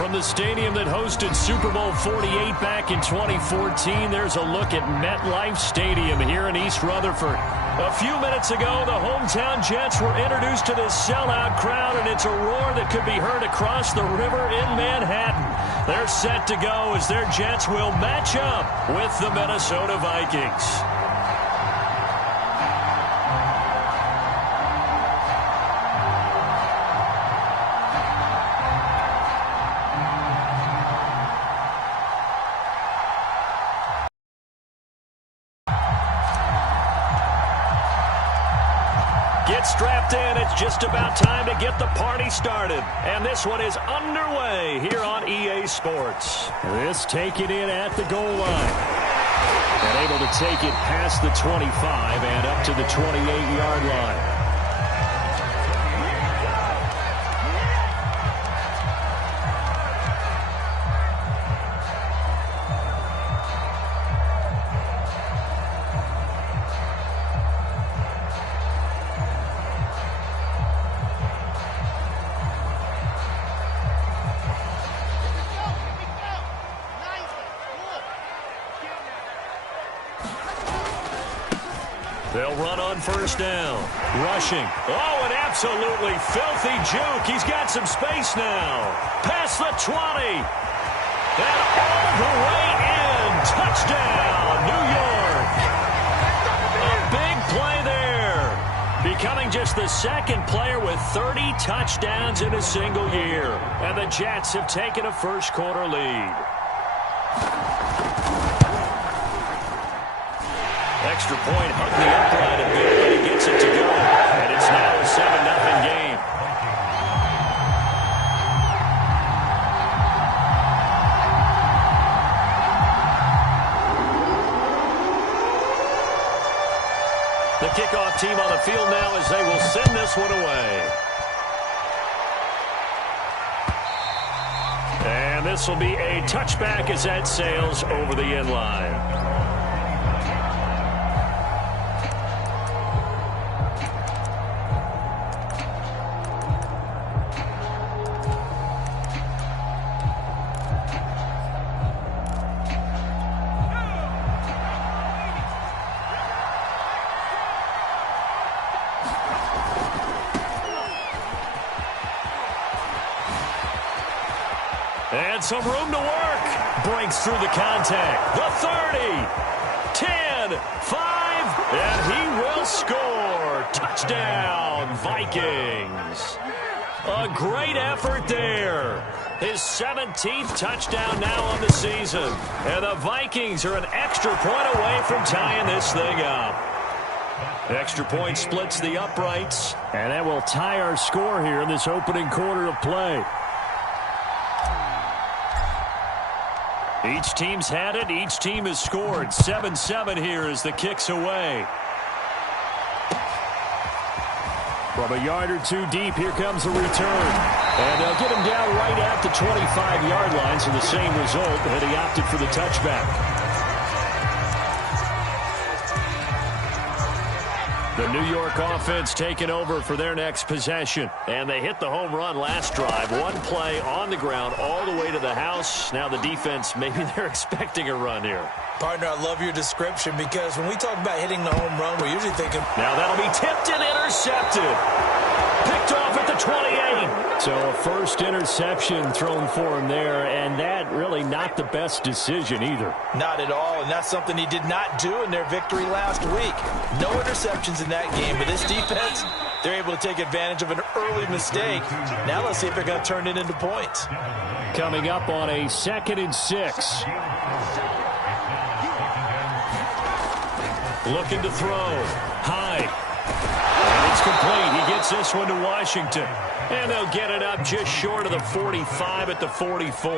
From the stadium that hosted Super Bowl 48 back in 2014, there's a look at MetLife Stadium here in East Rutherford. A few minutes ago, the hometown Jets were introduced to this sellout crowd, and it's a roar that could be heard across the river in Manhattan. They're set to go as their Jets will match up with the Minnesota Vikings. Get strapped in. It's just about time to get the party started. And this one is underway here on EA Sports. This taken in at the goal line. And able to take it past the 25 and up to the 28-yard line. They'll run on first down. Rushing. Oh, an absolutely filthy juke. He's got some space now. Past the 20. And all the way in. Touchdown, New York. A big play there. Becoming just the second player with 30 touchdowns in a single year. And the Jets have taken a first quarter lead. Extra point, hug the upright a bit, but he gets it to go. And it's now a 7-0 game. The kickoff team on the field now as they will send this one away. And this will be a touchback as that sails over the end line. And some room to work. Breaks through the contact. The 30, 10, 5, and he will score. Touchdown, Vikings. A great effort there. His 17th touchdown now on the season. And the Vikings are an extra point away from tying this thing up. Extra point splits the uprights. And that will tie our score here in this opening quarter of play. Each team's had it. Each team has scored. 7-7 here as the kick's away. From a yard or two deep, here comes the return. And they'll get him down right at the 25-yard line, so the same result, and he opted for the touchback. The New York offense taking over for their next possession. And they hit the home run last drive. One play on the ground all the way to the house. Now the defense, maybe they're expecting a run here. Partner, I love your description because when we talk about hitting the home run, we're usually thinking... Now that'll be tipped and intercepted. Picked off at the 28. So a first interception thrown for him there, and that really not the best decision either. Not at all, and that's something he did not do in their victory last week. No interceptions in that game, but this defense, they're able to take advantage of an early mistake. Now let's see if they're going to turn it into points. Coming up on a 2nd and 6. Looking to throw. High. And it's complete. He gets this one to Washington. And they'll get it up just short of the 45 at the 44.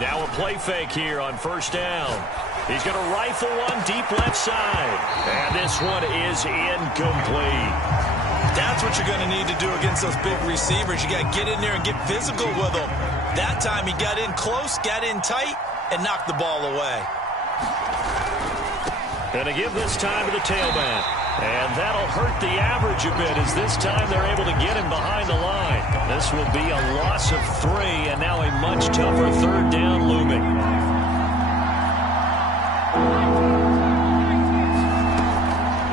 Now a play fake here on first down. He's going to rifle one deep left side. And this one is incomplete. That's what you're going to need to do against those big receivers. You got to get in there and get physical with them. That time he got in close, got in tight, and knocked the ball away. And to give this time to the tailback. And that'll hurt the average a bit as this time they're able to get him behind the line. This will be a loss of 3 and now a much tougher third down looming.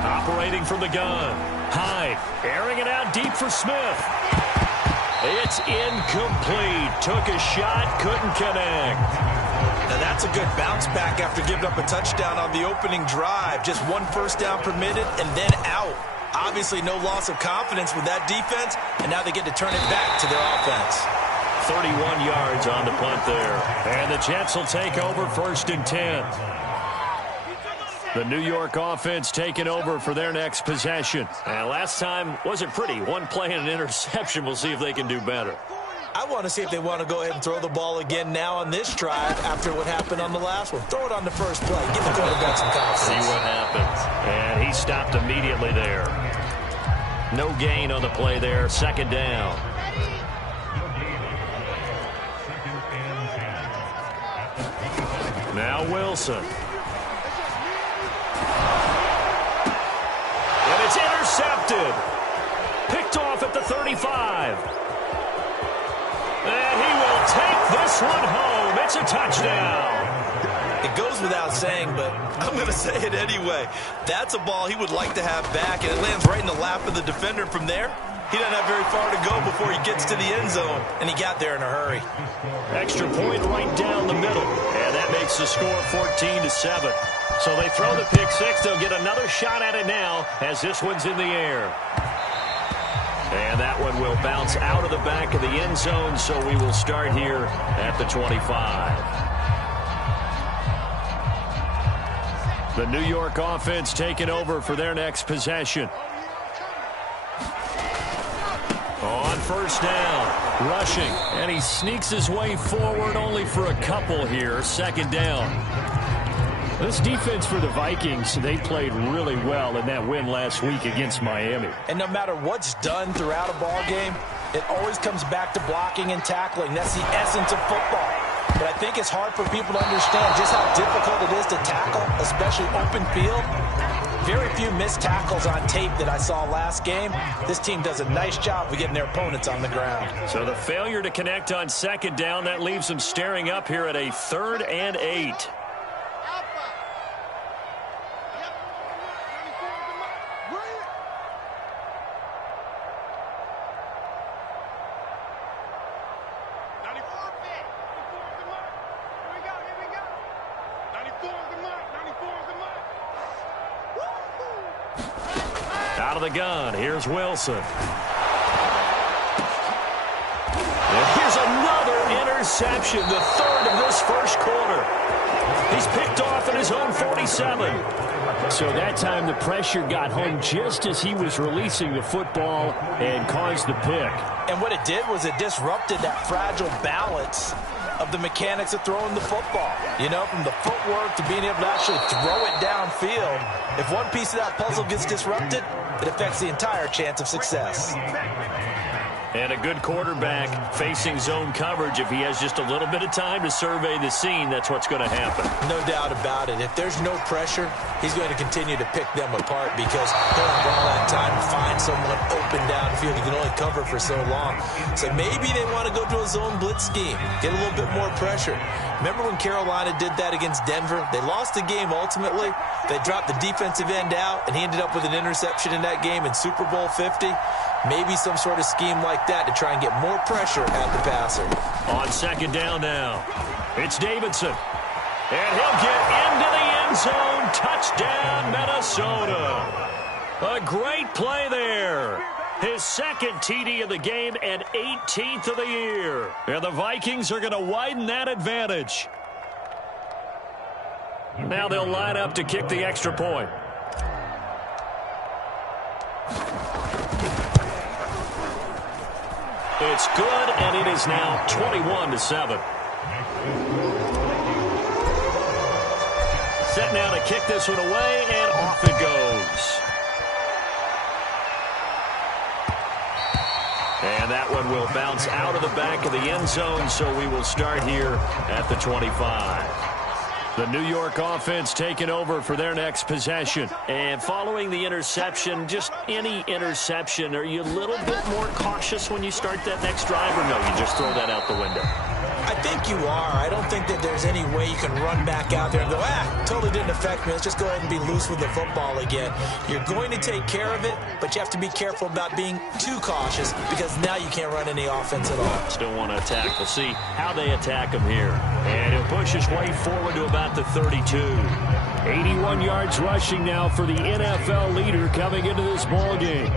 Operating from the gun. Hyde airing it out deep for Smith. It's incomplete. Took a shot, couldn't connect. Now that's a good bounce back after giving up a touchdown on the opening drive. Just 1 first down permitted and then out. Obviously no loss of confidence with that defense, and now they get to turn it back to their offense. 31 yards on the punt there. And the Jets will take over 1st and 10. The New York offense taking over for their next possession. And last time wasn't pretty. 1 play and an interception. We'll see if they can do better. I want to see if they want to go ahead and throw the ball again now on this drive after what happened on the last one. Throw it on the first play. Give the quarterback some confidence. See what happens. And he stopped immediately there. No gain on the play there. 2nd down. Now Wilson. And it's intercepted. Picked off at the 35. And he will take this one home. It's a touchdown. It goes without saying, but I'm going to say it anyway. That's a ball he would like to have back, and it lands right in the lap of the defender from there. He doesn't have very far to go before he gets to the end zone, and he got there in a hurry. Extra point right down the middle, and that makes the score 14-7. So they throw the pick six. They'll get another shot at it now as this one's in the air. And that one will bounce out of the back of the end zone, so we will start here at the 25. The New York offense taking over for their next possession. On 1st down, rushing, and he sneaks his way forward only for a couple here. 2nd down. This defense for the Vikings, they played really well in that win last week against Miami. And no matter what's done throughout a ball game, it always comes back to blocking and tackling. That's the essence of football. But I think it's hard for people to understand just how difficult it is to tackle, especially open field. Very few missed tackles on tape that I saw last game. This team does a nice job of getting their opponents on the ground. So the failure to connect on 2nd down, that leaves them staring up here at a 3rd and 8. Out of the gun, here's Wilson. And here's another interception, the 3rd of this 1st quarter. He's picked off at his own 47. So that time the pressure got home just as he was releasing the football and caused the pick. And what it did was it disrupted that fragile balance of the mechanics of throwing the football. You know, from the footwork to being able to actually throw it downfield. If one piece of that puzzle gets disrupted, it affects the entire chance of success. And a good quarterback facing zone coverage. If he has just a little bit of time to survey the scene, that's what's going to happen. No doubt about it. If there's no pressure, he's going to continue to pick them apart because he'll have all that time to find someone open downfield. He can only cover for so long. So maybe they want to go to a zone blitz scheme, get a little bit more pressure. Remember when Carolina did that against Denver? They lost the game ultimately. They dropped the defensive end out, and he ended up with an interception in that game in Super Bowl 50. Maybe some sort of scheme like that to try and get more pressure at the passer. On 2nd down now, it's Davidson. And he'll get into the end zone. Touchdown, Minnesota. A great play there. His 2nd TD of the game and 18th of the year. And the Vikings are going to widen that advantage. Now they'll line up to kick the extra point. It's good, and it is now 21-7. Set now to kick this one away, and off it goes. And that one will bounce out of the back of the end zone, so we will start here at the 25. The New York offense taking over for their next possession. And following the interception, just any interception, are you a little bit more cautious when you start that next drive, or no, you just throw that out the window? I think you are. I don't think that there's any way you can run back out there and go, totally didn't affect me. Let's just go ahead and be loose with the football again. You're going to take care of it, but you have to be careful about being too cautious because now you can't run any offense at all. Still want to attack. We'll see how they attack him here. And he'll push his way forward to about the 32. 81 yards rushing now for the NFL leader coming into this ball game.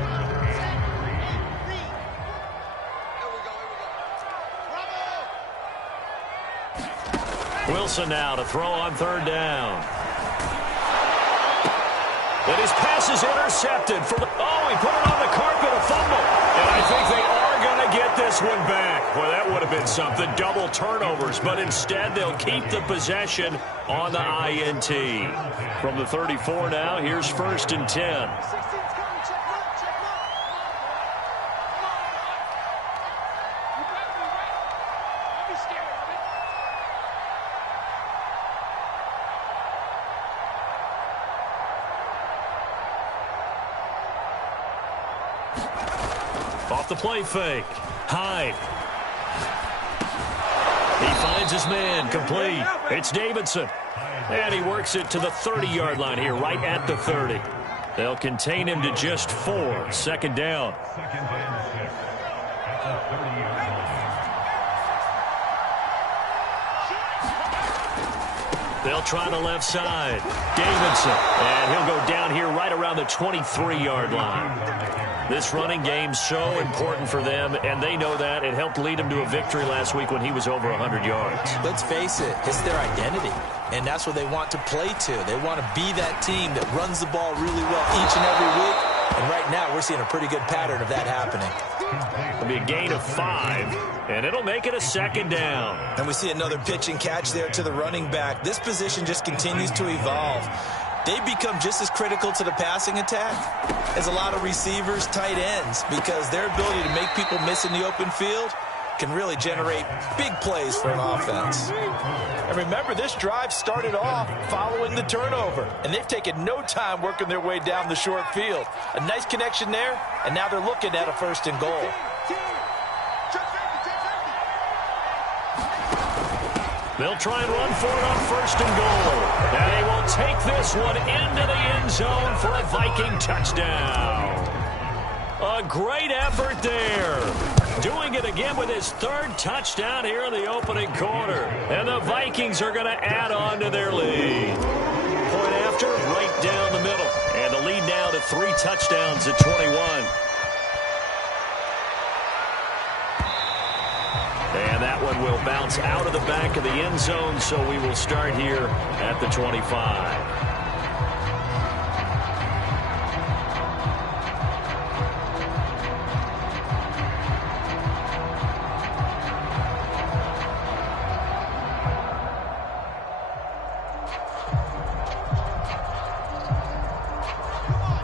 Wilson now to throw on third down. And his pass is intercepted. He put it on the carpet, a fumble. And I think they are going to get this one back. Well, that would have been something, double turnovers. But instead, they'll keep the possession on the INT. From the 34 now, here's 1st and 10. Off the play fake. Hyde. He finds his man. Complete. It's Davidson. And he works it to the 30-yard line here, right at the 30. They'll contain him to just 4. 2nd down. They'll try the left side. Davidson. And he'll go down here right around the 23-yard line. This running game so important for them, and they know that. It helped lead them to a victory last week when he was over 100 yards. Let's face it, it's their identity, and that's what they want to play to. They want to be that team that runs the ball really well each and every week, and right now we're seeing a pretty good pattern of that happening. It'll be a gain of 5, and it'll make it a 2nd down. And we see another pitch and catch there to the running back. This position just continues to evolve. They become just as critical to the passing attack as a lot of receivers, tight ends, because their ability to make people miss in the open field can really generate big plays for an offense. And remember, this drive started off following the turnover, and they've taken no time working their way down the short field. A nice connection there, and now they're looking at a 1st and goal. They'll try and run for it on 1st and goal. And they will take this one into the end zone for a Viking touchdown. A great effort there. Doing it again with his 3rd touchdown here in the opening quarter. And the Vikings are going to add on to their lead. Point after, right down the middle. And the lead now to 3 touchdowns at 21. And that one will bounce out of the back of the end zone, so we will start here at the 25.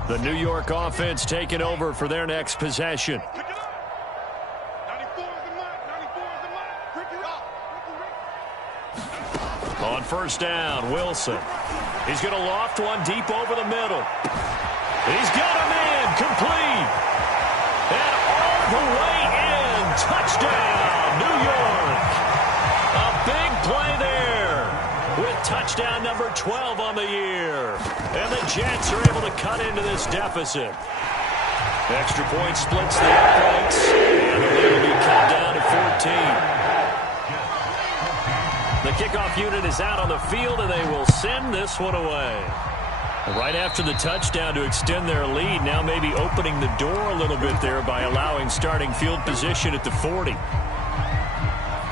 The New York offense taking over for their next possession. On 1st down, Wilson. He's going to loft one deep over the middle. He's got a man, complete. And all the way in. Touchdown, New York. A big play there with touchdown number 12 on the year. And the Jets are able to cut into this deficit. Extra point splits the uprights. And the lead will be cut down to 14. The kickoff unit is out on the field, and they will send this one away. Right after the touchdown to extend their lead, now maybe opening the door a little bit there by allowing starting field position at the 40.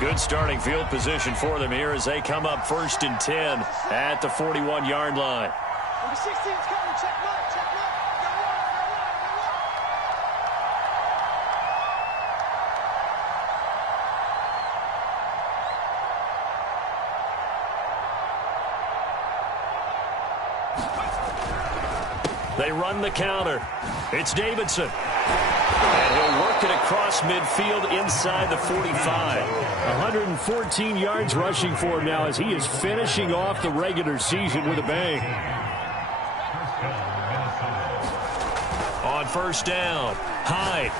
Good starting field position for them here as they come up 1st and 10 at the 41-yard line. Number 16's coming, check mark, check mark. They run the counter. It's Davidson. And he'll work it across midfield inside the 45. 114 yards rushing for him now as he is finishing off the regular season with a bang. On first down, Hyde.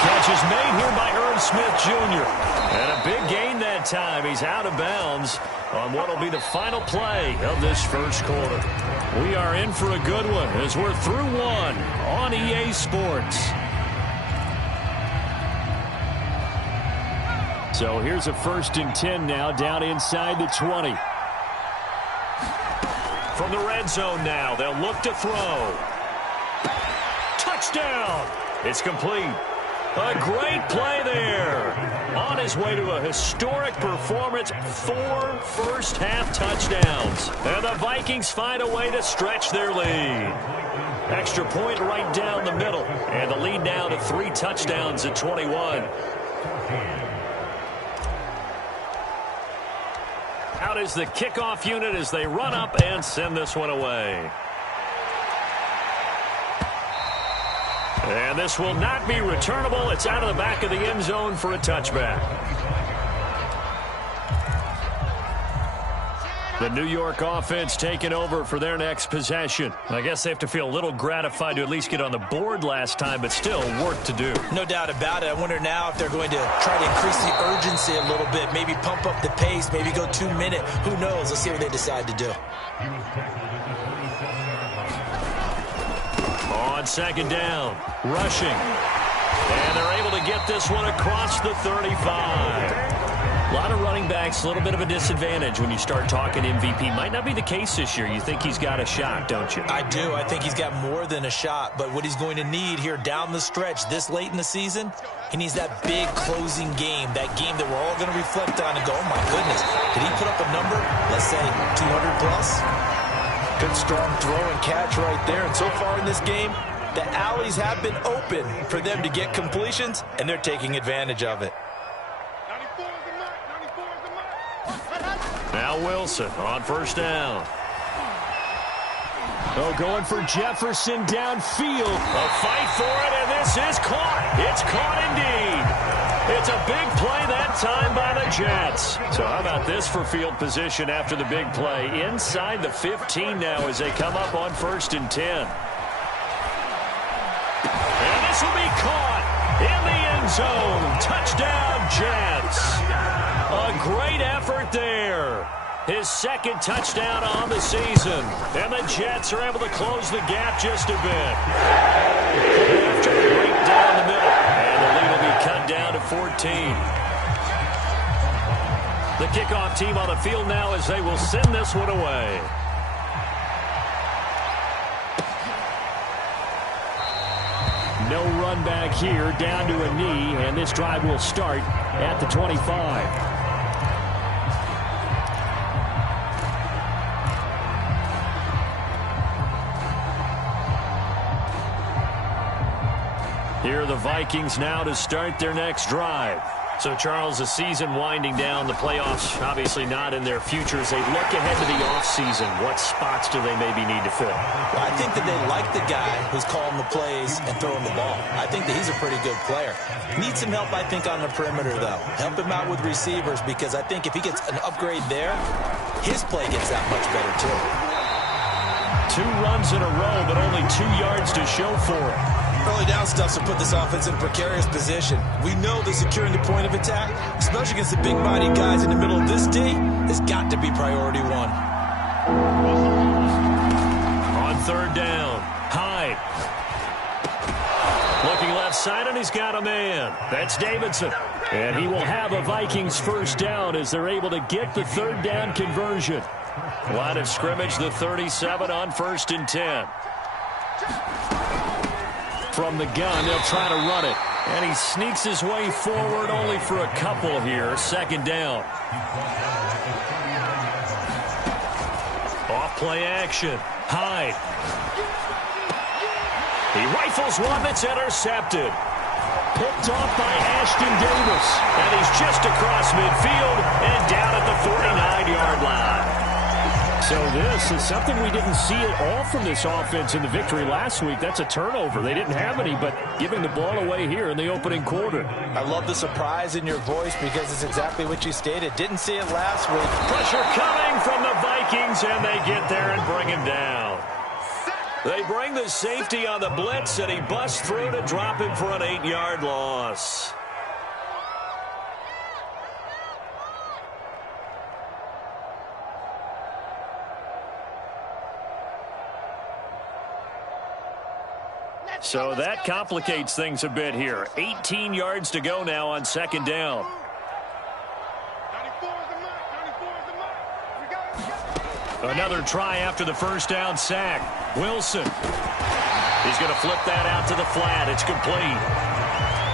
Catch is made here by Irv Smith Jr. And a big gain that time. He's out of bounds on what will be the final play of this first quarter. We are in for a good one as we're through one on EA Sports. So here's a 1st and 10 now down inside the 20. From the red zone now, they'll look to throw. Touchdown! It's complete. A great play there. On his way to a historic performance, 4 first-half touchdowns. And the Vikings find a way to stretch their lead. Extra point right down the middle. And the lead now to 3 touchdowns at 21. Out is the kickoff unit as they run up and send this one away. And this will not be returnable. It's out of the back of the end zone for a touchback. The New York offense taking over for their next possession. I guess they have to feel a little gratified to at least get on the board last time, but still work to do. No doubt about it. I wonder now if they're going to try to increase the urgency a little bit, maybe pump up the pace, maybe go 2-minute. Who knows? Let's see what they decide to do. On second down, rushing. And they're able to get this one across the 35. A lot of running backs, a little bit of a disadvantage when you start talking MVP. Might not be the case this year. You think he's got a shot, don't you? I do. I think he's got more than a shot. But what he's going to need here down the stretch this late in the season, he needs that big closing game, that game that we're all going to reflect on and go, oh, my goodness, did he put up a number, let's say, 200 plus? Good strong throw and catch right there. And so far in this game, the alleys have been open for them to get completions, and they're taking advantage of it. Now Wilson on first down. Oh, going for Jefferson downfield. A fight for it, and this is caught. It's caught indeed. It's a big play that time by the Jets. So how about this for field position after the big play? Inside the 15 now as they come up on 1st and 10. And this will be caught in the end zone. Touchdown, Jets. A great effort there. His 2nd touchdown on the season. And the Jets are able to close the gap just a bit. After a break down the middle. And the lead will be cut down to 14. The kickoff team on the field now as they will send this one away. No run back here, down to a knee, and this drive will start at the 25. Here are the Vikings now to start their next drive. So, Charles, the season winding down, the playoffs obviously not in their future. As they look ahead to the offseason, what spots do they maybe need to fill? Well, I think that they like the guy who's calling the plays and throwing the ball. I think that he's a pretty good player. Needs some help, I think, on the perimeter, though. Help him out with receivers, because I think if he gets an upgrade there, his play gets that much better, too. 2 runs in a row, but only 2 yards to show for it. Early down stuff will put this offense in a precarious position. We know that securing the point of attack, especially against the big-bodied guys in the middle of this D, has got to be priority 1. On 3rd down, Hyde. Looking left side, and he's got a man. That's Davidson. And he will have a Vikings 1st down as they're able to get the 3rd down conversion. Line of scrimmage, the 37 on 1st and 10. From the gun, they'll try to run it. And he sneaks his way forward only for a couple here. 2nd down. Off play action. Hyde. He rifles one that's intercepted. Picked off by Ashton Davis. And he's just across midfield and down at the 49-yard line. So this is something we didn't see at all from this offense in the victory last week. That's a turnover. They didn't have any, but giving the ball away here in the opening quarter. I love the surprise in your voice because it's exactly what you stated. Didn't see it last week. Pressure coming from the Vikings, and they get there and bring him down. They bring the safety on the blitz, and he busts through to drop him for an 8-yard loss. So that complicates things a bit here. 18 yards to go now on second down. Another try after the first down sack. Wilson. He's going to flip that out to the flat. It's complete.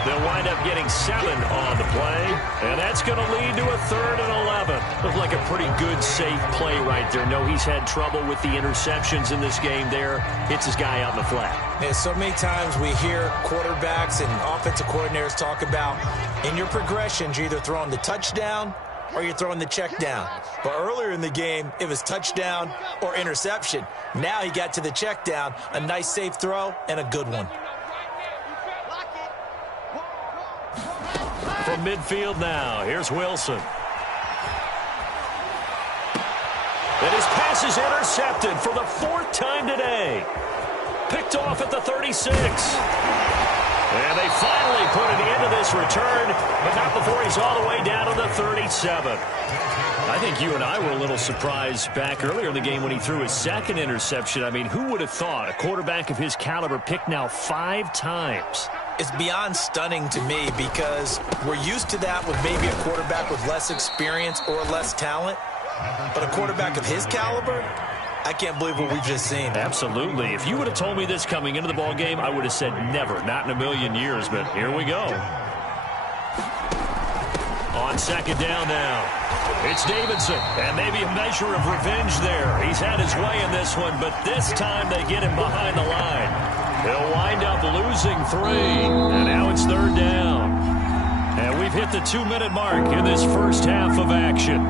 They'll wind up getting 7 on the play, and that's going to lead to a 3rd and 11. Looked like a pretty good, safe play right there. No, he's had trouble with the interceptions in this game there. Hits his guy out in the flat. And so many times we hear quarterbacks and offensive coordinators talk about in your progressions, you're either throwing the touchdown or you're throwing the check down. But earlier in the game, it was touchdown or interception. Now he got to the check down, a nice safe throw, and a good one. From midfield now, here's Wilson. And his pass is intercepted for the 4th time today. Picked off at the 36. And they finally put an end to this return, but not before he's all the way down to the 37. I think you and I were a little surprised back earlier in the game when he threw his 2nd interception. I mean, who would have thought a quarterback of his caliber picked now 5 times? It's beyond stunning to me because we're used to that with maybe a quarterback with less experience or less talent. But a quarterback of his caliber, I can't believe what we've just seen. Absolutely. If you would have told me this coming into the ball game, I would have said never, not in a million years. But here we go. On second down now, it's Davidson, and maybe a measure of revenge there. He's had his way in this one, but this time they get him behind the line. They'll wind up losing 3, and now it's 3rd down. And we've hit the 2-minute mark in this first half of action.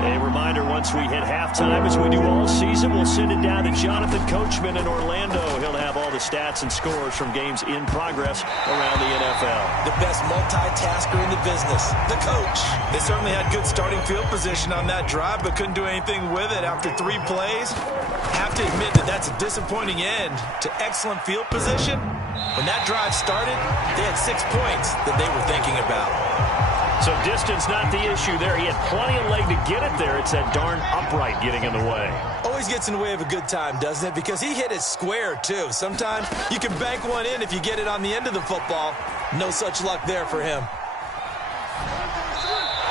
A reminder, once we hit halftime, as we do all season, we'll send it down to Jonathan Coachman in Orlando. He'll have all the stats and scores from games in progress around the NFL. The best multitasker in the business, the coach. They certainly had good starting field position on that drive, but couldn't do anything with it after 3 plays. Have to admit that that's a disappointing end to excellent field position. When that drive started, they had 6 points that they were thinking about. So distance not the issue there. He had plenty of leg to get it there. It's that darn upright getting in the way. Always gets in the way of a good time, doesn't it? Because he hit it square, too. Sometimes you can bank one in if you get it on the end of the football. No such luck there for him.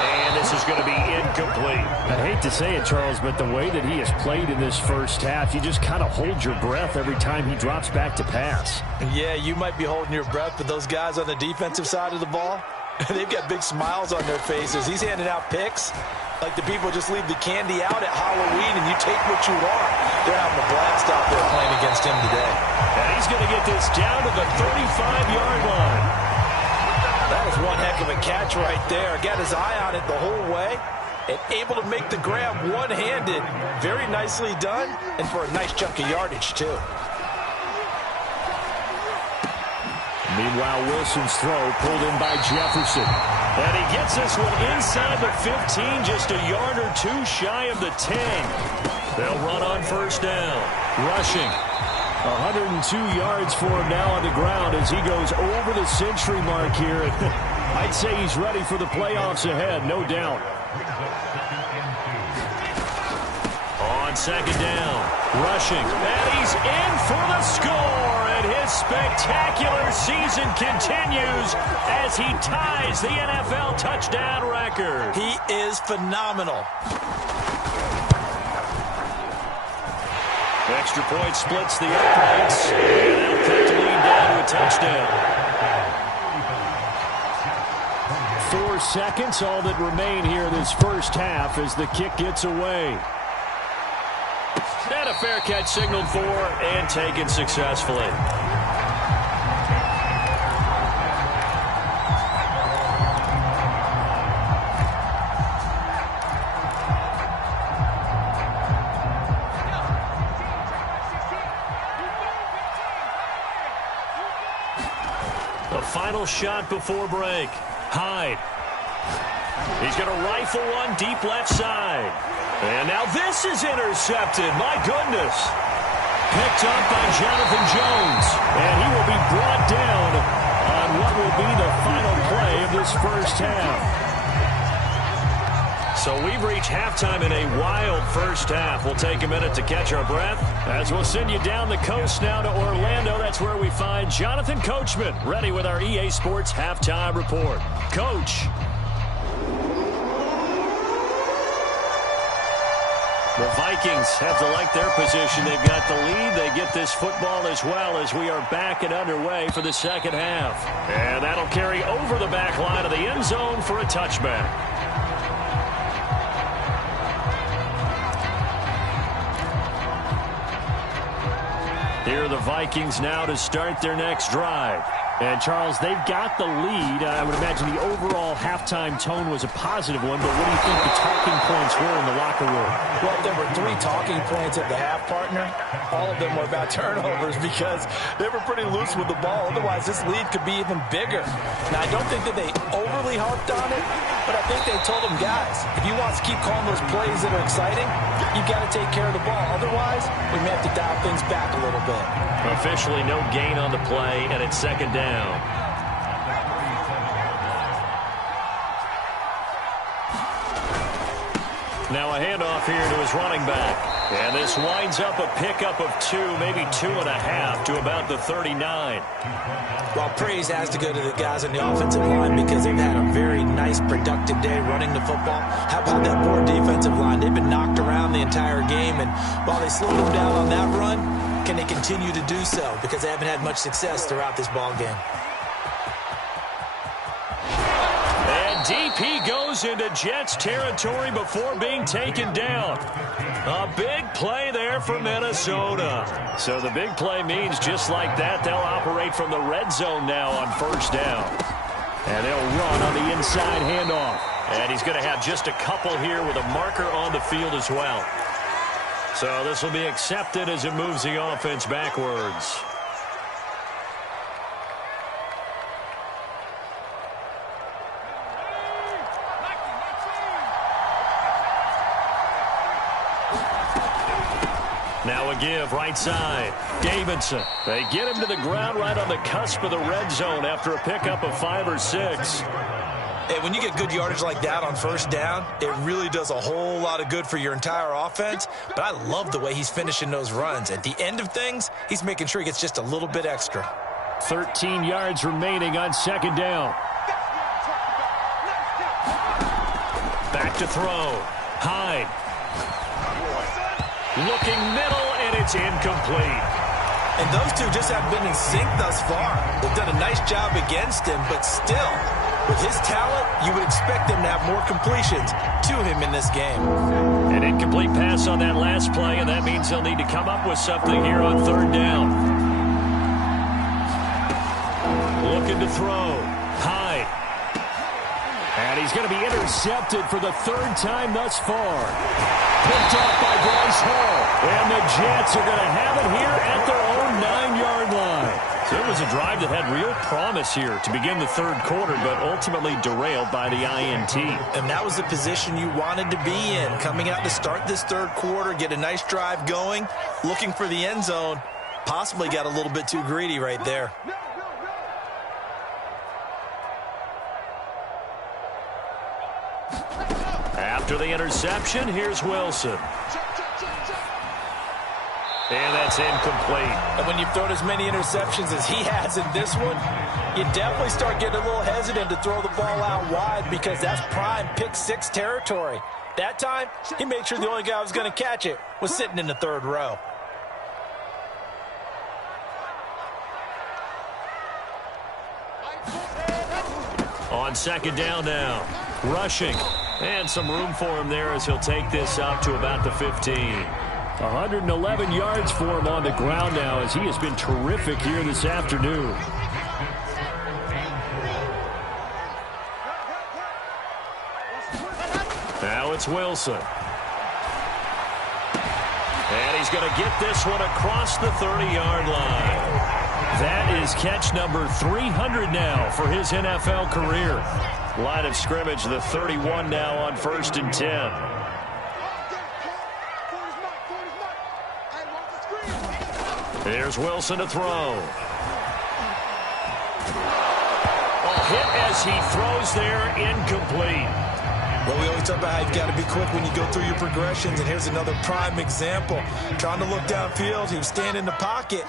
And this is going to be incomplete. I hate to say it, Charles, but the way that he has played in this first half, you just kind of hold your breath every time he drops back to pass. Yeah, you might be holding your breath, but those guys on the defensive side of the ball, they've got big smiles on their faces. He's handing out picks like the people just leave the candy out at Halloween and you take what you want. They're having a blast out there playing against him today. And he's going to get this down to the 35-yard line. That was one heck of a catch right there. Got his eye on it the whole way and able to make the grab one-handed. Very nicely done and for a nice chunk of yardage, too. Meanwhile, Wilson's throw pulled in by Jefferson. And he gets this one inside the 15, just a yard or 2 shy of the 10. They'll run on first down. Rushing. 102 yards for him now on the ground as he goes over the century mark here. I'd say he's ready for the playoffs ahead, no doubt. On second down, rushing, and he's in for the score, and his spectacular season continues as he ties the NFL touchdown record. He is phenomenal. Extra point splits the uprights, and that'll cut the lead down to a touchdown. 4 seconds, all that remain here in this first half as the kick gets away. And a fair catch signaled for and taken successfully. final shot before break. Hyde. He's going to rifle one deep left side. And now this is intercepted. My goodness. Picked up by Jonathan Jones. And he will be brought down on what will be the final play of this first half. So we've reached halftime in a wild first half. We'll take a minute to catch our breath as we'll send you down the coast now to Orlando. That's where we find Jonathan Coachman ready with our EA Sports Halftime Report. Coach. The Vikings have to like their position. They've got the lead. They get this football as well as we are back and underway for the second half. And that'll carry over the back line of the end zone for a touchback. Here are the Vikings now to start their next drive. And, Charles, they've got the lead. I would imagine the overall halftime tone was a positive one, but what do you think the talking points were in the locker room? Well, there were 3 talking points at the half, partner. All of them were about turnovers because they were pretty loose with the ball. Otherwise, this lead could be even bigger. Now, I don't think that they overly harped on it, but I think they told them, guys, if you want to keep calling those plays that are exciting, you've got to take care of the ball. Otherwise, we may have to dial things back a little bit. Officially no gain on the play, and it's second down. Now a handoff here to his running back. And this winds up a pickup of 2, maybe 2.5 to about the 39. Well, praise has to go to the guys on the offensive line because they've had a very nice, productive day running the football. How about that poor defensive line? They've been knocked around the entire game, and while they slowed them down on that run, can they continue to do so? Because they haven't had much success throughout this ball game. And deep he goes into Jets territory before being taken down. A big play there for Minnesota. So the big play means just like that, they'll operate from the red zone now on first down. And they'll run on the inside handoff. And he's going to have just a couple here with a marker on the field as well. So this will be accepted as it moves the offense backwards. Now a give right side. Davidson. They get him to the ground right on the cusp of the red zone after a pickup of 5 or 6. Hey, when you get good yardage like that on first down, it really does a whole lot of good for your entire offense. But I love the way he's finishing those runs. At the end of things, he's making sure he gets just a little bit extra. 13 yards remaining on second down. Back to throw. Hyde. Looking middle, and it's incomplete. And those two just have been in sync thus far. They've done a nice job against him, but still, with his talent, you would expect them to have more completions to him in this game. An incomplete pass on that last play, and that means they'll need to come up with something here on third down. Looking to throw. Hyde. And he's going to be intercepted for the 3rd time thus far. Picked up by Bryce Hall. And the Jets are going to have it here at their own 9-yard line. So it was a drive that had real promise here to begin the third quarter, but ultimately derailed by the INT. And that was the position you wanted to be in. Coming out to start this third quarter, get a nice drive going, looking for the end zone. Possibly got a little bit too greedy right there. After the interception, here's Wilson. And that's incomplete. And when you've thrown as many interceptions as he has in this one, you definitely start getting a little hesitant to throw the ball out wide because that's prime pick 6 territory. That time, he made sure the only guy who was going to catch it was sitting in the third row. On second down now. Rushing. And some room for him there as he'll take this up to about the 15. 111 yards for him on the ground now as he has been terrific here this afternoon. Now it's Wilson. And he's going to get this one across the 30-yard line. That is catch number 300 now for his NFL career. Line of scrimmage, the 31 now on 1st and 10. Here's Wilson to throw. A hit as he throws there, incomplete. Well, we always talk about how you've got to be quick when you go through your progressions, and here's another prime example. Trying to look downfield, he was standing in the pocket,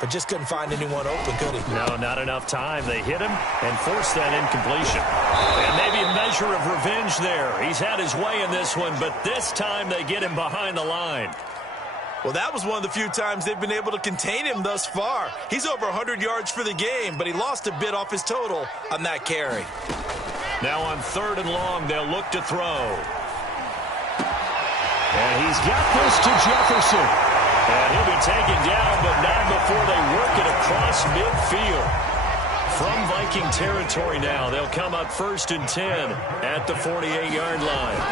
but just couldn't find anyone open, could he? No, not enough time. They hit him and forced that incompletion. And maybe a measure of revenge there. He's had his way in this one, but this time they get him behind the line. Well, that was one of the few times they've been able to contain him thus far. He's over 100 yards for the game, but he lost a bit off his total on that carry. Now on 3rd and long, they'll look to throw. And he's got this to Jefferson. And he'll be taken down, but not before they work it across midfield. From Viking territory now, they'll come up 1st and 10 at the 48-yard line.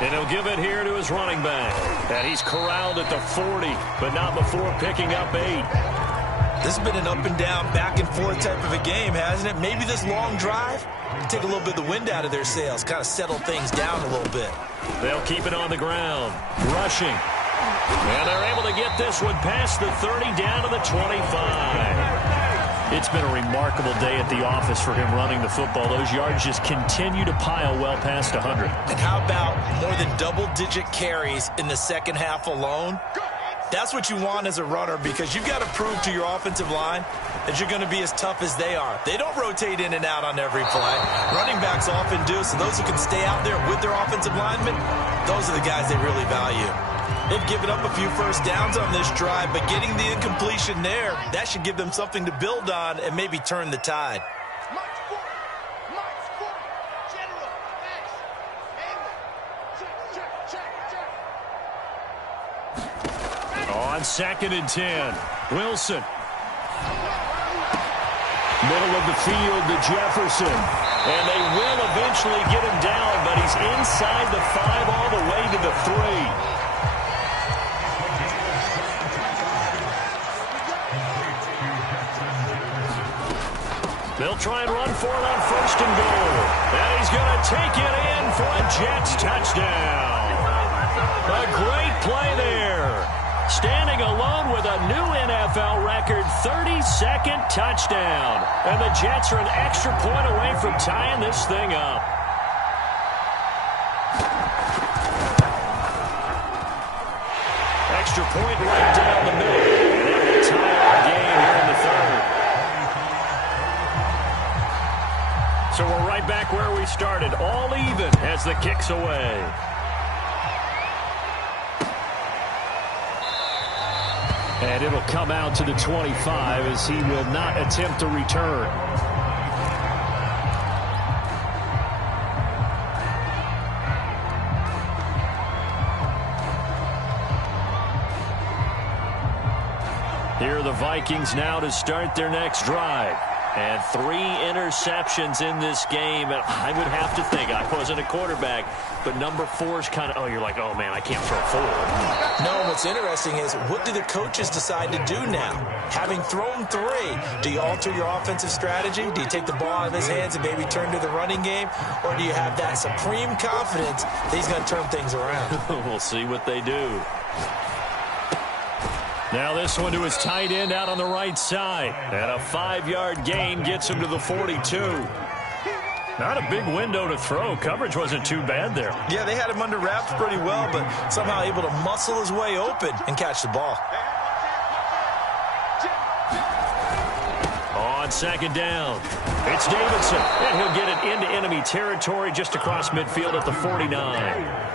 And he'll give it here to his running back. And he's corralled at the 40, but not before picking up 8. This has been an up and down, back and forth type of a game, hasn't it? Maybe this long drive take a little bit of the wind out of their sails, kind of settle things down a little bit. They'll keep it on the ground, rushing. And they're able to get this one past the 30 down to the 25. It's been a remarkable day at the office for him running the football. Those yards just continue to pile well past 100. And how about more than double-digit carries in the second half alone? That's what you want as a runner, because you've got to prove to your offensive line that you're going to be as tough as they are. They don't rotate in and out on every play. Running backs often do, so those who can stay out there with their offensive linemen, those are the guys they really value. They've given up a few first downs on this drive, but getting the incompletion there, that should give them something to build on and maybe turn the tide. On 2nd and 10, Wilson. Middle of the field to Jefferson. And they will eventually get him down, but he's inside the 5 all the way to the 3. They'll try and run for it on 1st and goal. And he's going to take it in for a Jets touchdown. A great play there. Standing alone with a new NFL record 32nd touchdown. And the Jets are an extra point away from tying this thing up. Extra point right down the middle. And it will tie our game here in the 3rd. So we're right back where we started, all even as the kick's away. And it'll come out to the 25 as he will not attempt to return. Here are the Vikings now to start their next drive. And 3 interceptions in this game. And I would have to think, I wasn't a quarterback, but number 4 is kind of, oh, you're like, oh, man, I can't throw 4. No, what's interesting is, what do the coaches decide to do now? Having thrown 3, do you alter your offensive strategy? Do you take the ball out of his hands and maybe turn to the running game? Or do you have that supreme confidence that he's going to turn things around? We'll see what they do. Now this one to his tight end out on the right side. And a 5-yard gain gets him to the 42. Not a big window to throw. Coverage wasn't too bad there. Yeah, they had him under wraps pretty well, but somehow able to muscle his way open and catch the ball. On 2nd down, it's Davidson. And he'll get it into enemy territory just across midfield at the 49.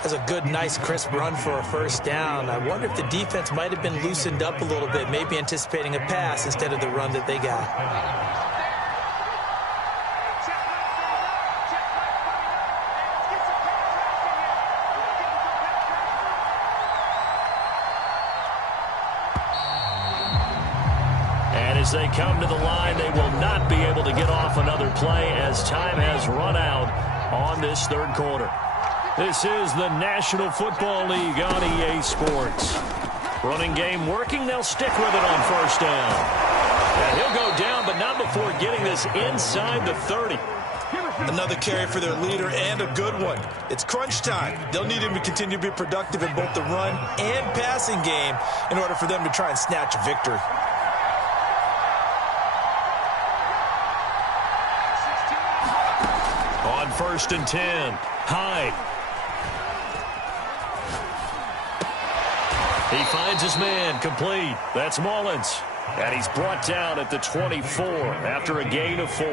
That's a good, nice, crisp run for a first down. I wonder if the defense might have been loosened up a little bit, maybe anticipating a pass instead of the run that they got. And as they come to the line, they will not be able to get off another play as time has run out on this 3rd quarter. This is the National Football League on EA Sports. Running game working. They'll stick with it on 1st down. And he'll go down, but not before getting this inside the 30. Another carry for their leader, and a good one. It's crunch time. They'll need him to continue to be productive in both the run and passing game in order for them to try and snatch a victory. On 1st and 10, Hyde. He finds his man, complete. That's Mullins. And he's brought down at the 24 after a gain of 4.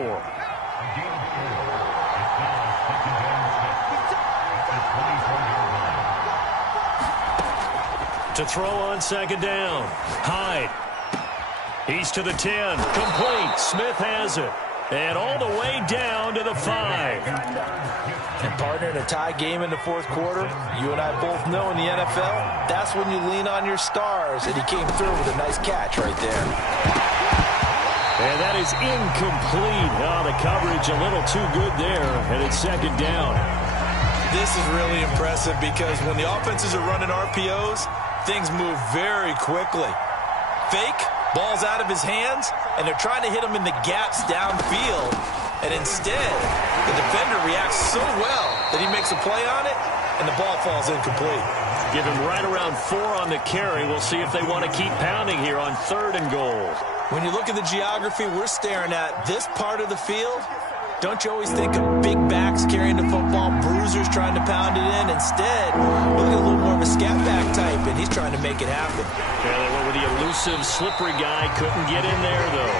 To throw on 2nd down, Hyde. He's to the 10, complete. Smith has it. And all the way down to the 5. And partner, in a tie game in the 4th quarter, you and I both know in the NFL, that's when you lean on your stars. And he came through with a nice catch right there. And that is incomplete. Oh, the coverage a little too good there. And it's 2nd down. This is really impressive because when the offenses are running RPOs, things move very quickly. Fake, ball's out of his hands, and they're trying to hit him in the gaps downfield. And instead, the defender reacts so well that he makes a play on it, and the ball falls incomplete. Give him right around 4 on the carry. We'll see if they want to keep pounding here on 3rd and goal. When you look at the geography we're staring at, this part of the field, don't you always think of big backs carrying the football, bruisers trying to pound it in? Instead, look at a little more of a scat back type, and he's trying to make it happen. Yeah, they went with the elusive, slippery guy. Couldn't get in there, though.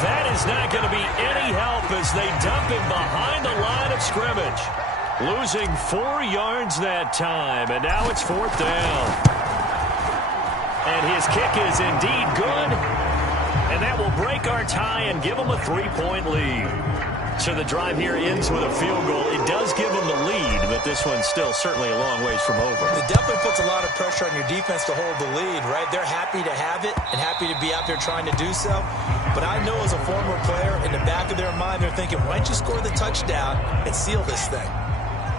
That is not going to be any help as they dump him behind the line of scrimmage. Losing 4 yards that time, and now it's 4th down. And his kick is indeed good, and that will break our tie and give them a 3-point lead. So the drive here ends with a field goal. It does give them the lead, but this one's still certainly a long ways from over. It definitely puts a lot of pressure on your defense to hold the lead, right? They're happy to have it and happy to be out there trying to do so. But I know as a former player, in the back of their mind, they're thinking, why don't you score the touchdown and seal this thing?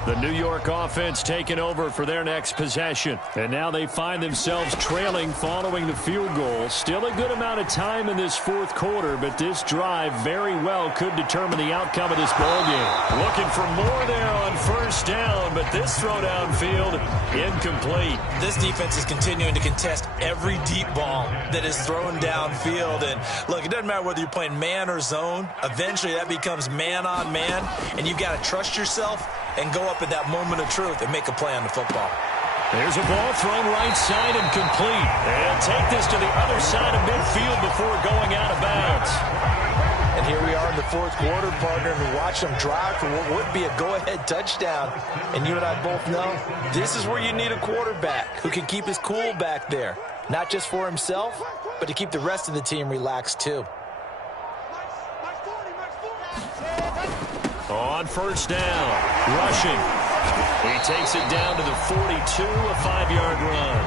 The New York offense taking over for their next possession. And now they find themselves trailing following the field goal. Still a good amount of time in this 4th quarter, but this drive very well could determine the outcome of this ballgame. Looking for more there on 1st down, but this throw downfield, incomplete. This defense is continuing to contest every deep ball that is thrown downfield. And look, it doesn't matter whether you're playing man or zone. Eventually that becomes man on man, and you've got to trust yourself and go up at that moment of truth and make a play on the football. There's a ball thrown right side and complete. They'll take this to the other side of midfield before going out of bounds. And here we are in the 4th quarter, partner, and we watch them drive for what would be a go-ahead touchdown. And you and I both know this is where you need a quarterback who can keep his cool back there. Not just for himself, but to keep the rest of the team relaxed too. On 1st down, rushing. He takes it down to the 42, a 5-yard run.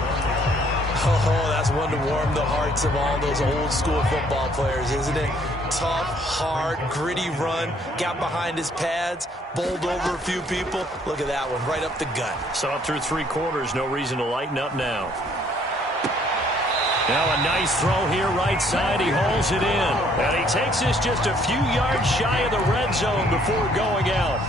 Oh, that's one to warm the hearts of all those old-school football players, isn't it? Tough, hard, gritty run. Got behind his pads, bowled over a few people. Look at that one, right up the gut. Saw it through 3 quarters, no reason to lighten up now. Now a nice throw here right side. He hauls it in. And he takes this just a few yards shy of the red zone before going out.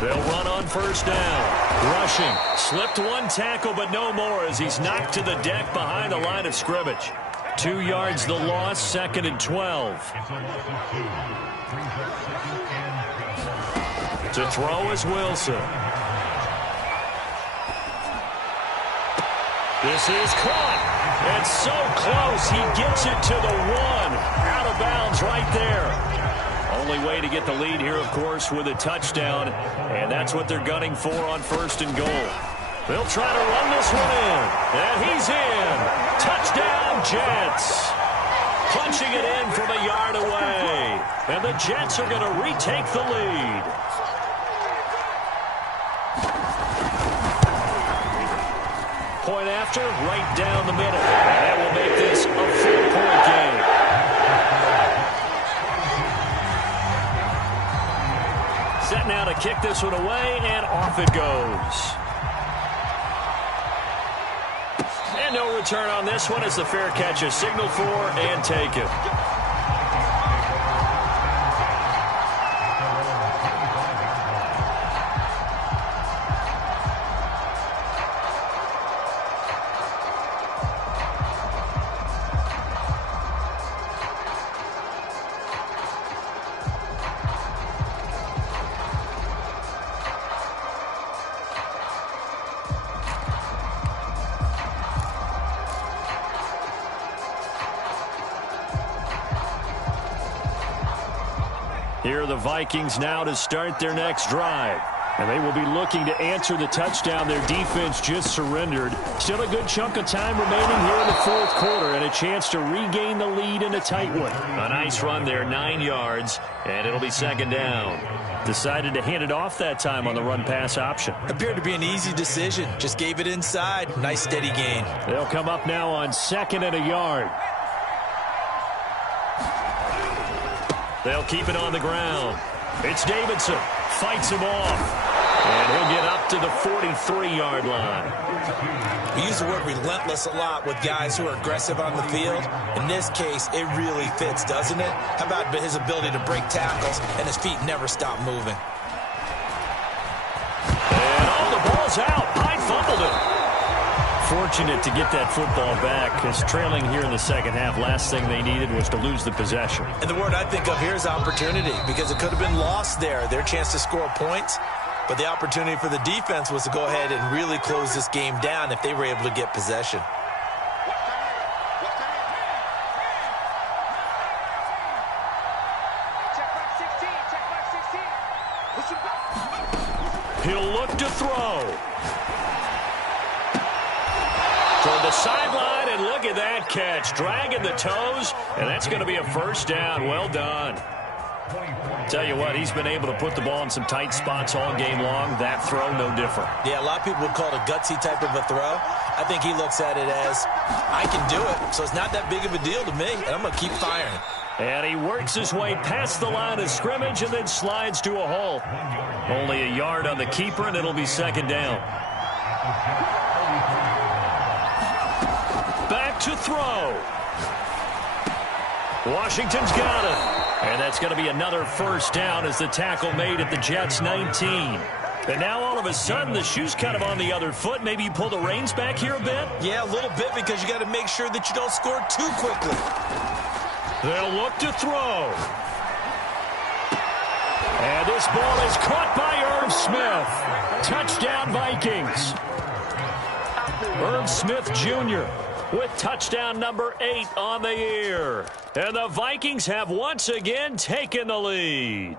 They'll run on 1st down. Rushing. Slipped one tackle, but no more as he's knocked to the deck behind the line of scrimmage. 2 yards the loss, 2nd and 12. To throw is Wilson. This is caught. And so close. He gets it to the 1. Out of bounds right there. Only way to get the lead here, of course, with a touchdown. And that's what they're gunning for on 1st and goal. They'll try to run this one in. And he's in. Touchdown, Jets. Punching it in from a yard away. And the Jets are going to retake the lead. Point after, right down the middle. And that will make this a 4-point game. Set now to kick this one away, and off it goes. And no return on this one as the fair catch is signaled for and taken. Here are the Vikings now to start their next drive. And they will be looking to answer the touchdown their defense just surrendered. Still a good chunk of time remaining here in the fourth quarter and a chance to regain the lead in a tight one. A nice run there, 9 yards, and it'll be second down. Decided to hand it off that time on the run-pass option. Appeared to be an easy decision. Just gave it inside. Nice steady gain. They'll come up now on 2nd and a yard. They'll keep it on the ground. It's Davidson. Fights him off. And he'll get up to the 43-yard line. We use the word relentless a lot with guys who are aggressive on the field. In this case, it really fits, doesn't it? How about his ability to break tackles and his feet never stop moving? And the ball's out. Hyde fumbled it. Fortunate to get that football back because trailing here in the second half, last thing they needed was to lose the possession. And the word I think of here is opportunity because it could have been lost there. Their chance to score points. But the opportunity for the defense was to go ahead and really close this game down if they were able to get possession. He'll look to throw. Toward the sideline, and look at that catch. Dragging the toes, and that's going to be a first down. Well done. Tell you what, he's been able to put the ball in some tight spots all game long. That throw, no different. Yeah, a lot of people would call it a gutsy type of a throw. I think he looks at it as, I can do it, so it's not that big of a deal to me, and I'm going to keep firing. And he works his way past the line of scrimmage and then slides to a halt. Only a yard on the keeper, and it'll be second down. Back to throw. Washington's got it. And that's going to be another first down as the tackle made at the Jets' 19. And now all of a sudden the shoe's kind of on the other foot. Maybe you pull the reins back here a bit? Yeah, a little bit because you got to make sure that you don't score too quickly. They'll look to throw. And this ball is caught by Irv Smith. Touchdown Vikings. Irv Smith Jr. with touchdown number 8 on the year. And the Vikings have once again taken the lead.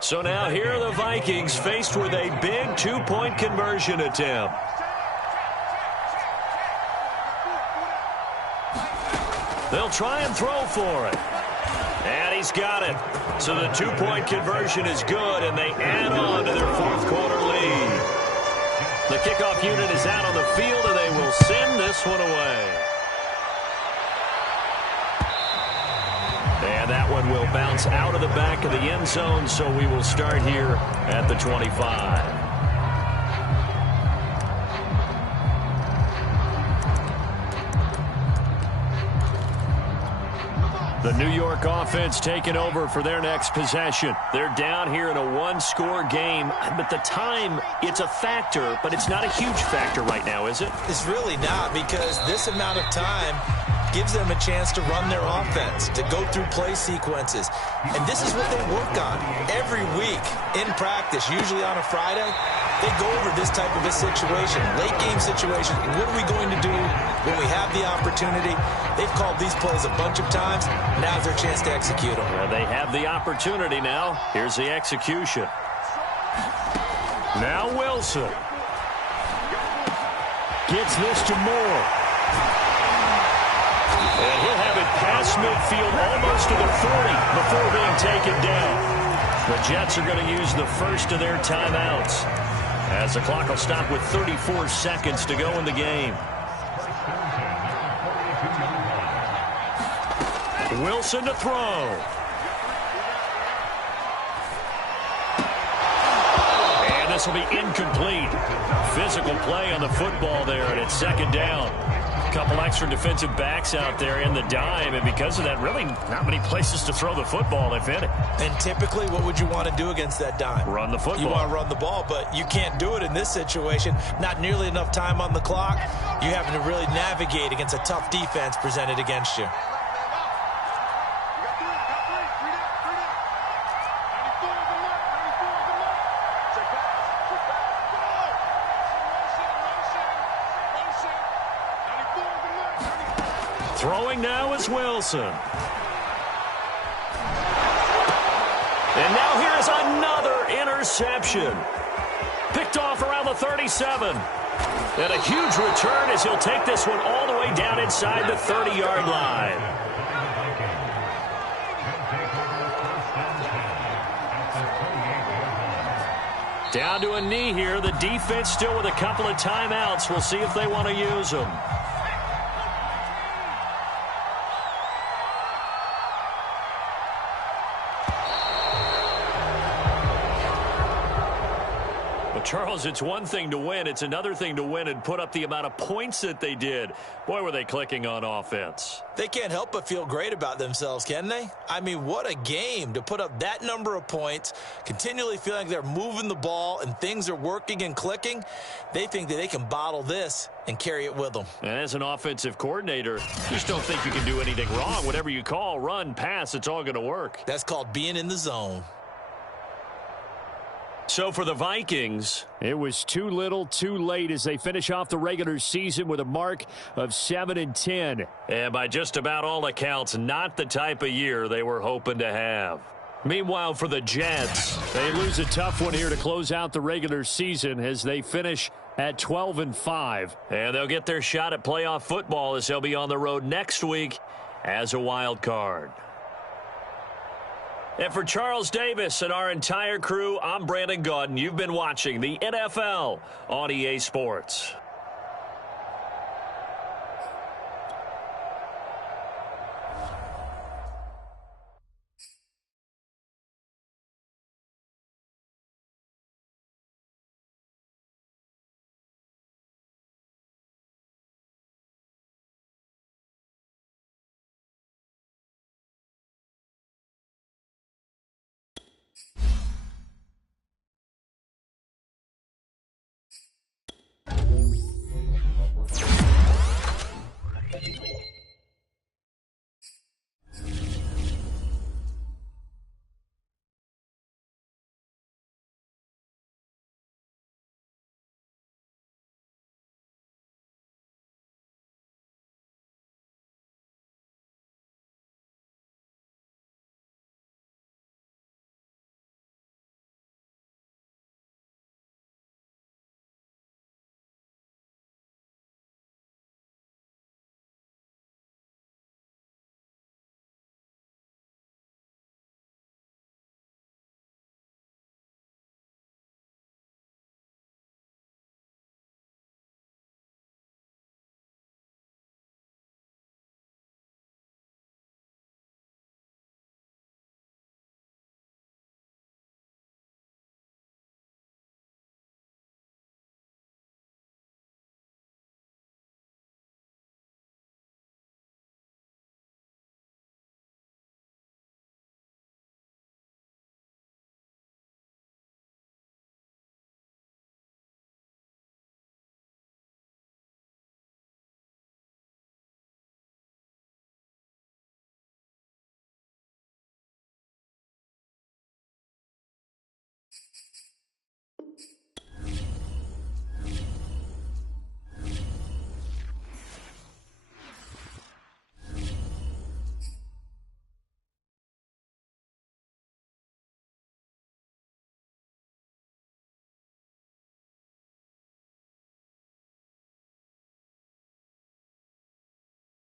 So now here are the Vikings faced with a big 2-point conversion attempt. They'll try and throw for it. And he's got it. So the 2-point conversion is good, and they add on to their fourth quarter lead. The kickoff unit is out on the field, and they will send this one away. And that one will bounce out of the back of the end zone, so we will start here at the 25. The New York offense taking over for their next possession. They're down here in a one-score game. But the time, it's a factor, but it's not a huge factor right now, is it? It's really not because this amount of time gives them a chance to run their offense, to go through play sequences. And this is what they work on every week in practice, usually on a Friday. They go over this type of a situation, late game situation. What are we going to do when we have the opportunity? They've called these plays a bunch of times. Now's their chance to execute them. Well, they have the opportunity now. Here's the execution. Now Wilson. Gets this to Moore. And he'll have it past midfield almost to the 40 before being taken down. The Jets are going to use the first of their timeouts, as the clock will stop with 34 seconds to go in the game. Wilson to throw. And the pass will be incomplete. Physical play on the football there, and it's second down. A couple extra defensive backs out there in the dime, and because of that, really not many places to throw the football, if any. And typically, what would you want to do against that dime? Run the football. You want to run the ball, but you can't do it in this situation. Not nearly enough time on the clock. You're having to really navigate against a tough defense presented against you. Throwing now is Wilson. And now here is another interception. Picked off around the 37. And a huge return as he'll take this one all the way down inside the 30-yard line. Down to a knee here. The defense still with a couple of timeouts. We'll see if they want to use them. Charles, it's one thing to win. It's another thing to win and put up the amount of points that they did. Boy, were they clicking on offense. They can't help but feel great about themselves, can they? I mean, what a game to put up that number of points, continually feeling like they're moving the ball and things are working and clicking. They think that they can bottle this and carry it with them. And as an offensive coordinator, you just don't think you can do anything wrong. Whatever you call, run, pass, it's all going to work. That's called being in the zone. So for the Vikings, it was too little, too late as they finish off the regular season with a mark of 7-10. And by just about all accounts, not the type of year they were hoping to have. Meanwhile, for the Jets, they lose a tough one here to close out the regular season as they finish at 12-5. And they'll get their shot at playoff football as they'll be on the road next week as a wild card. And for Charles Davis and our entire crew, I'm Brandon Gaudin. You've been watching the NFL on EA Sports.